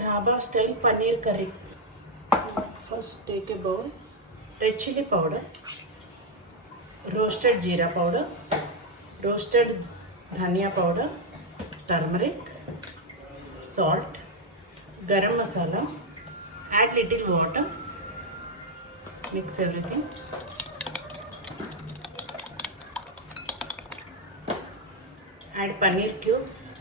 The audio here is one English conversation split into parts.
Dhaba style paneer curry. So first take a bowl, red chili powder, roasted jeera powder, roasted dhania powder, turmeric, salt, garam masala, add little water, mix everything. Add paneer cubes.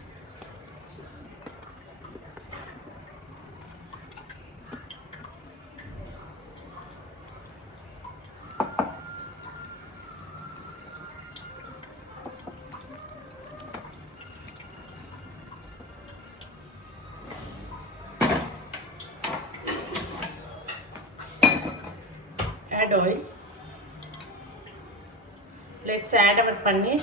Add oil. Let's add our paneer.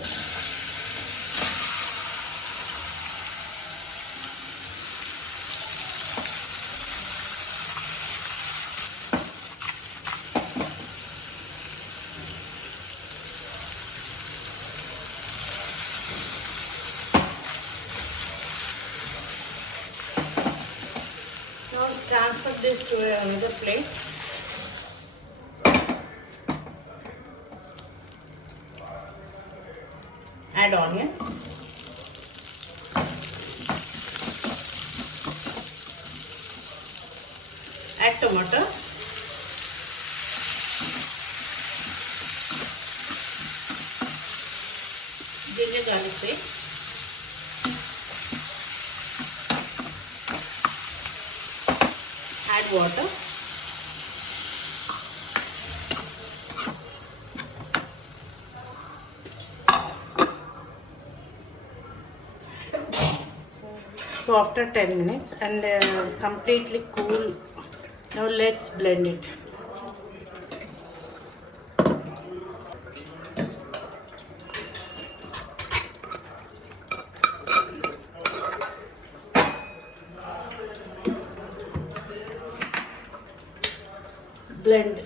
Now transfer this to another plate. Add onions. Add tomato. Ginger garlic paste. Add water. So after 10 minutes and completely cool, now let's blend it. Blend.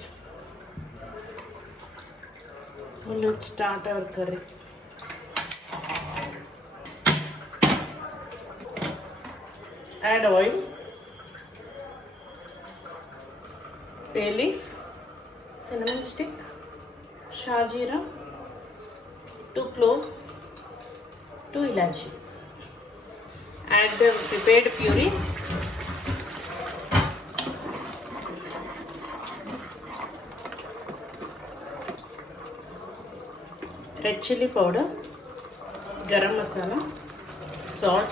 So let's start our curry. Add oil, bay leaf, cinnamon stick, shahjeera, 2 cloves, 2 ilachi. Add the prepared puree. Red chili powder, garam masala, salt,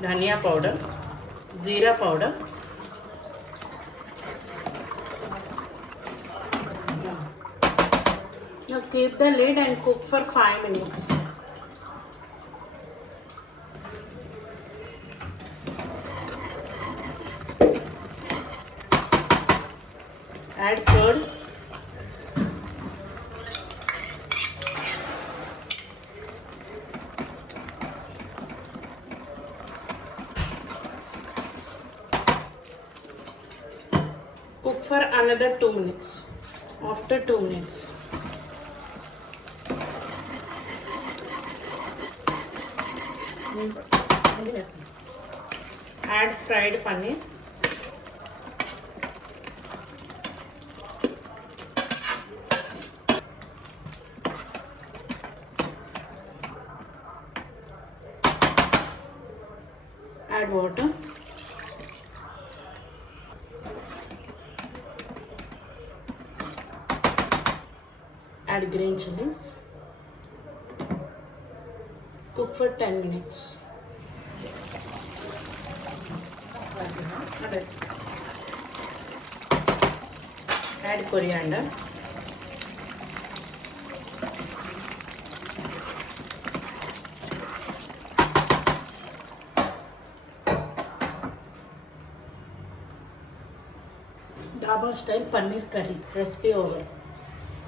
dhania powder, jeera powder, now keep the lid and cook for 5 minutes. Add curd. Cook for another 2 minutes. After 2 minutes, add fried paneer. Add water. Add green chilies. Cook for 10 minutes. Add coriander. Dhaba style paneer curry. Recipe over.